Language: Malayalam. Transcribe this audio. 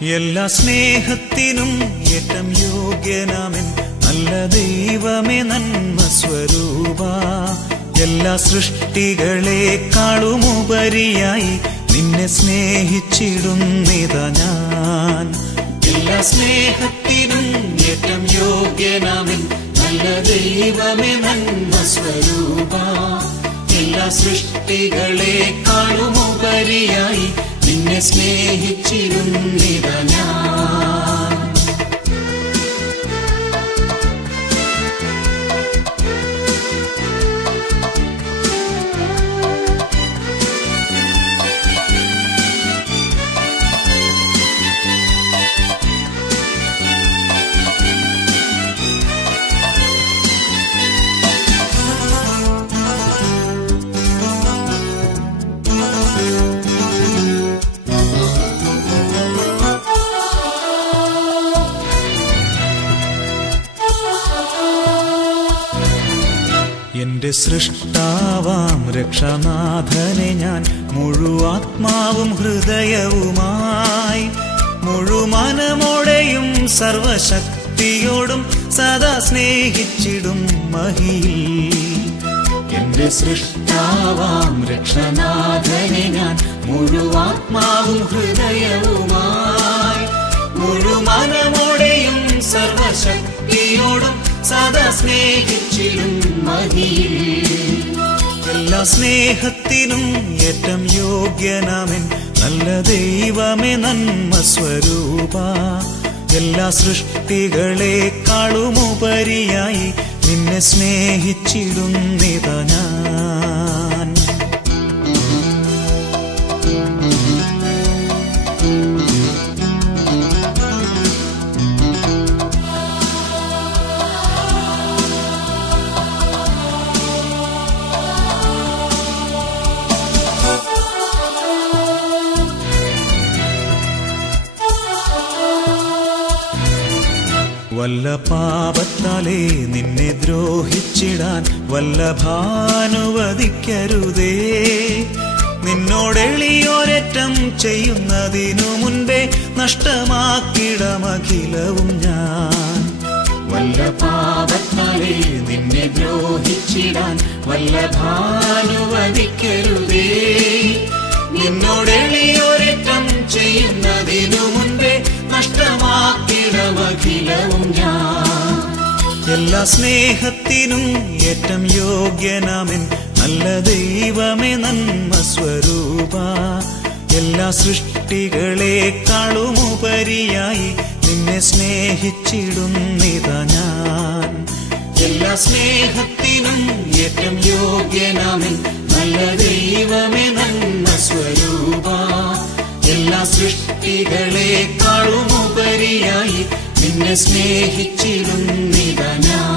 എല്ലാ സ്നേഹത്തിനും ഏറ്റം യോഗ്യനാമൻ നല്ല ദൈവമേ നന്മ സ്വരൂപ. എല്ലാ സൃഷ്ടികളെക്കാളുമുപരിയായി നിന്നെ സ്നേഹിച്ചിടുന്നിതാ ഞാൻ. എല്ലാ സ്നേഹത്തിനും ഏറ്റം യോഗ്യനാമൻ നല്ല ദൈവമേ നന്മ സ്വരൂപ. എല്ലാ സൃഷ്ടികളെക്കാളുമുപരിയായി നിന്നെ സ്നേഹിച്ചിരുന്നിതാ ഞാൻ. എന്റെ സൃഷ്ടാവാം രക്ഷനാഥനെ ഞാൻ മുഴുവാത്മാവും ഹൃദയവുമായി മുഴുമനമോടെയും സർവശക്തിയോടും സദാ സ്നേഹിച്ചിടും മഹിയിൽ. എന്റെ സൃഷ്ടാവാം രക്ഷനാഥനെ ഞാൻ മുഴുവാത്മാവും ഹൃദയവുമായി മുഴുമനമോടെയും സർവശക്തിയോടും സദാ സ്നേഹിച്ചിടും മഹിയിൽ. എല്ലാ സ്നേഹത്തിനും ഏറ്റം യോഗ്യനാമൻ നല്ല ദൈവമേ നന്മ സ്വരൂപ. എല്ലാ സൃഷ്ടികളെക്കാളുമുപരിയായി നിന്നെ സ്നേഹിച്ചിടുന്നിതാ ഞാൻ. വല്ല പാപത്താലേ നിന്നെ ദ്രോഹിച്ചിടാൻ വല്ലഭാനുവദിക്കരുതേ. നിന്നോടെളിയോരറ്റം ചെയ്യുന്നതിനു മുൻപേ നഷ്ടമാക്കിടമഖിലവും ഞാൻ. വല്ല പാപത്താലേ നിന്നെ ദ്രോഹിച്ചിടാൻ വല്ലഭാനുവദിക്കരുതേ. നിന്നോടെളിയോരറ്റം ചെയ്യുന്നതിനു മുൻപേ നഷ്ടമാക്കിടമഖിലവും ഞാൻ. എല്ലാ സ്നേഹത്തിനും ഏറ്റം യോഗ്യനാമൻ നല്ല ദൈവമേ നന്മ സ്വരൂപ. എല്ലാ സൃഷ്ടികളെക്കാളുമുപരിയായി നിന്നെ സ്നേഹിച്ചിടുന്നിതാ ഞാൻ. എല്ലാ സ്നേഹത്തിനും ഏറ്റം യോഗ്യനാമൻ നല്ല ദൈവമേ നന്മ സ്വരൂപ. എല്ലാ സൃഷ്ടികളെക്കാളുമുപരിയായി നിന്നെ സ്നേഹിച്ചിടുന്നിതാ ഞാൻ.